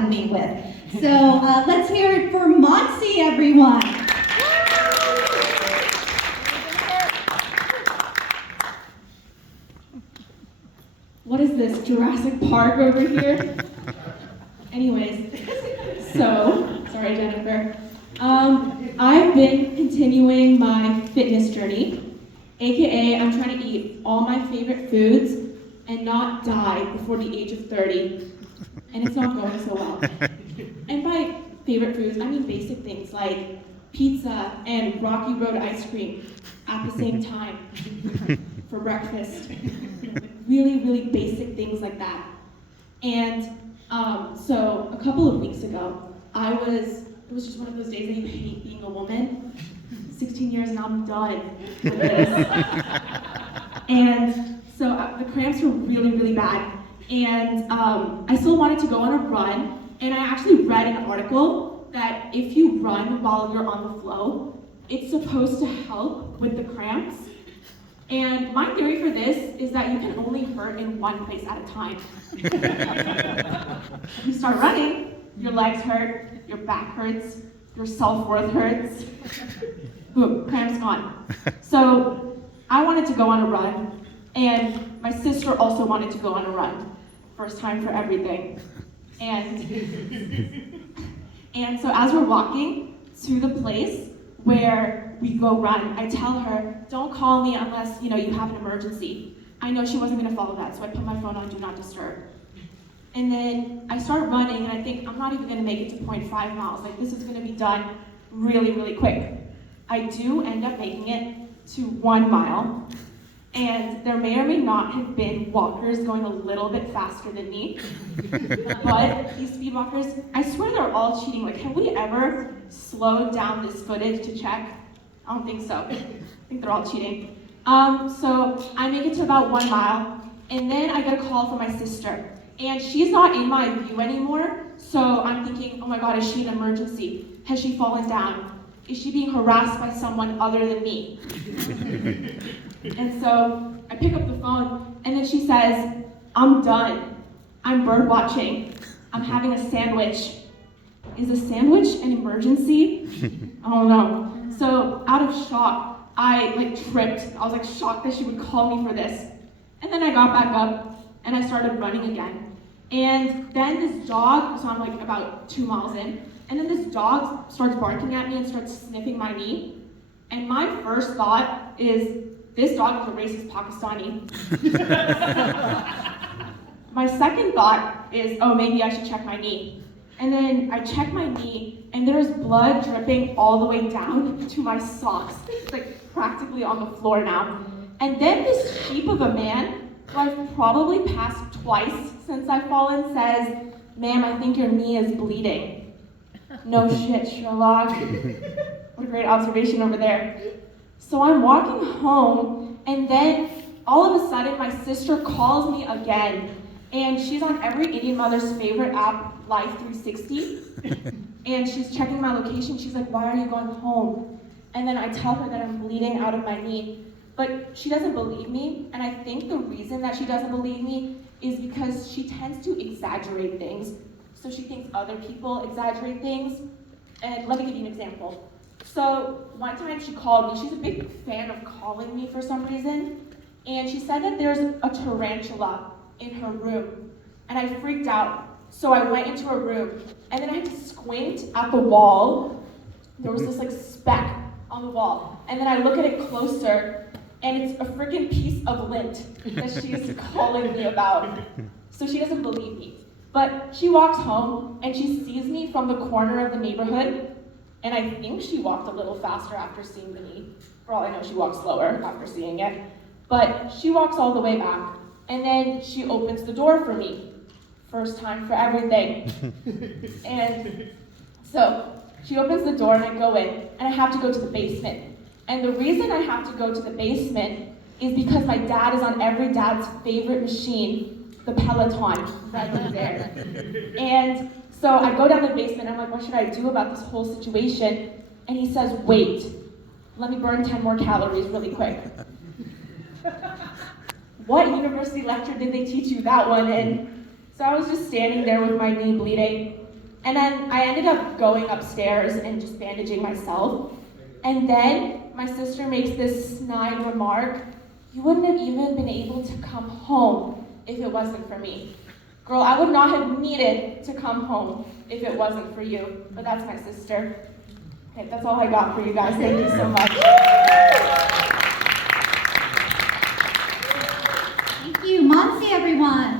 Me with. So let's hear it for Monty, everyone. What is this, Jurassic Park over here? Anyways, so, sorry Jennifer. I've been continuing my fitness journey, aka I'm trying to eat all my favorite foods and not die before the age of 30. And it's not going so well. And by favorite foods, I mean basic things like pizza and Rocky Road ice cream at the same time for breakfast. Really, really basic things like that. And so a couple of weeks ago, it was just one of those days that you hate being a woman. 16 years and I'm done with this. And so the cramps were really, really bad. And I still wanted to go on a run, and I actually read an article that if you run while you're on the flow, it's supposed to help with the cramps. And my theory for this is that you can only hurt in one place at a time. You start running, your legs hurt, your back hurts, your self-worth hurts. Boom, cramps gone. So I wanted to go on a run, and my sister also wanted to go on a run. First time for everything. And so as we're walking to the place where we go run, I tell her, don't call me unless you have an emergency. I know she wasn't gonna follow that, so I put my phone on Do Not Disturb. And then I start running, and I think I'm not even gonna make it to 0.5 miles. Like, this is gonna be done really, really quick. I do end up making it to 1 mile. And there may or may not have been walkers going a little bit faster than me. But these speed walkers, I swear they're all cheating. Like, have we ever slowed down this footage to check? I don't think so. I think they're all cheating. So I make it to about 1 mile, and then I get a call from my sister. And she's not in my view anymore, so I'm thinking, oh my God, is she in an emergency? Has she fallen down? Is she being harassed by someone other than me? And so I pick up the phone, and then she says, I'm done. I'm bird watching. I'm having a sandwich. Is a sandwich an emergency? I don't know. So out of shock, I tripped. I was shocked that she would call me for this. And then I got back up, and I started running again. And then this dog, so I'm about 2 miles in, and then this dog starts barking at me and starts sniffing my knee. And my first thought is, this dog is a racist Pakistani. My second thought is, oh, maybe I should check my knee. And then I check my knee, and there's blood dripping all the way down to my socks. It's practically on the floor now. And then this sheep of a man, who I've probably passed twice since I've fallen, says, ma'am, I think your knee is bleeding. No shit, Sherlock. What a great observation over there. So I'm walking home, and then all of a sudden my sister calls me again, and she's on every Indian mother's favorite app, Life 360, and she's checking my location. She's like, why are you going home? And then I tell her that I'm bleeding out of my knee, but she doesn't believe me, and I think the reason that she doesn't believe me is because she tends to exaggerate things. So she thinks other people exaggerate things, and let me give you an example. So one time she called me. She's a big fan of calling me for some reason. And she said that there's a tarantula in her room. And I freaked out. So I went into her room. And then I had to squint at the wall. There was this speck on the wall. And then I look at it closer. And it's a freaking piece of lint that she's calling me about. So she doesn't believe me. But she walks home and she sees me from the corner of the neighborhood. And I think she walked a little faster after seeing the knee. For all I know, she walked slower after seeing it. But she walks all the way back. And then she opens the door for me. First time for everything. And so she opens the door and I go in. And I have to go to the basement. And the reason I have to go to the basement is because my dad is on every dad's favorite machine, the Peloton, right there. And so I go down the basement, and I'm like, what should I do about this whole situation? And he says, wait, let me burn 10 more calories really quick. What university lecture did they teach you that one in? So I was just standing there with my knee bleeding, And then I ended up going upstairs and just bandaging myself. And then my sister makes this snide remark, "You wouldn't have even been able to come home if it wasn't for me." Girl, I would not have needed to come home if it wasn't for you, but that's my sister. Okay, that's all I got for you guys. Thank you so much. Thank you, Monsi, everyone.